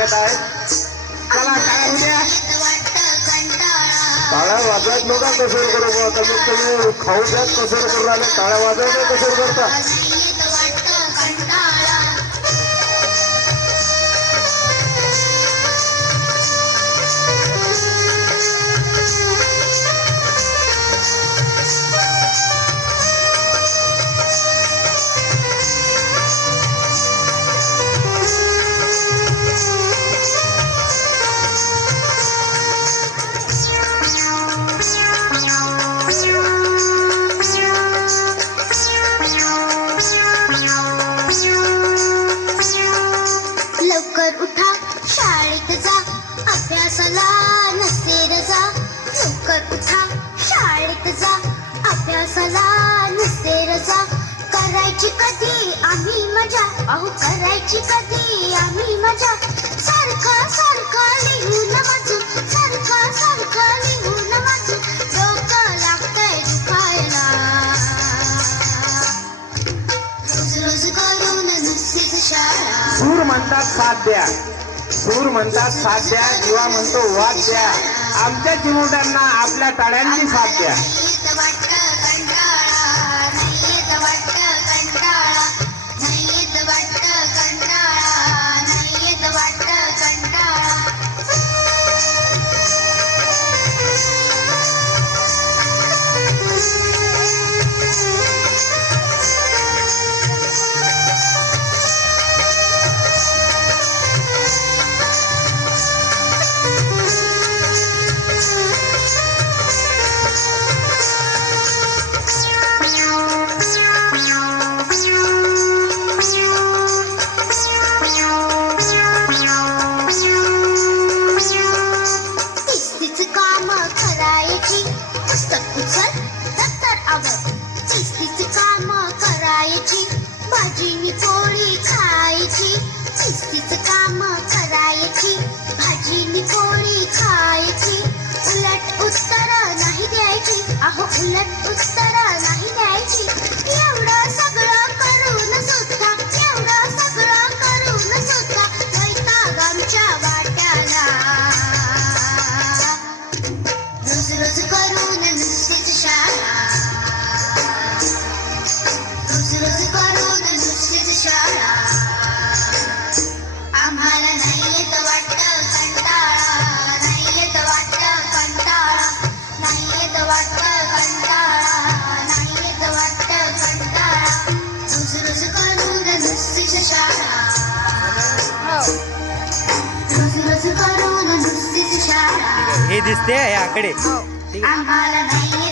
सांगत आहेत. चला काय उद्या टाळ्या वाजवत नका कसर करू बा. तुम्ही खाऊ द्यात कसर करू राहिले, टाळ्या वाजवत कसर करता. लवकर उठा शाळेत जा, अभ्यासाला नसते रजा. लवकर उठा शाळेत जा, अभ्यासाला नसते रजा. करायची कधी आम्ही मजा, अहो करायची कधी आम्ही मजा. सारखं सारखं लिहून वाचून, सारखं सारखं लिहून वाचून डोकं लागतंय दुखायला. रोज रोज करून नुसतीच शाळा. सूर म्हणतात साथ द्या, सूर म्हणतात साथ द्या, किंवा म्हणतो वाद द्या. आमच्या चिमुटांना आपल्या टाळ्यांची साथ द्या. पुस्तक उचल, दप्तर आवड, तीच काम करायची. भाजीनी पोळी खायची, तीच काम करायची. भाजीनी पोळी खायची. उलट उत्तर नाही द्यायची, अहो उलट उत्तर नाही द्यायची. एवढं सगळं करून सुद्धा, एवढं सगळं करून सुद्धा वैताग आमच्या वाट्याला. रोज रोज करून नुसतीच शाळा, रोज रोज करून नुसतीच शाळा. आम्हाला नाही येत वाटतं कंटाळा, नाही येत वाटतं कंटाळा, नाही येत वाटतं कंटाळा, नाही येत वाटतं कंटाळा. रोज रोज करून नुसतीच शाळा, रोज रोज करून नुसतीच शाळा. हे दिसते हे आकडे. आम्हाला नाही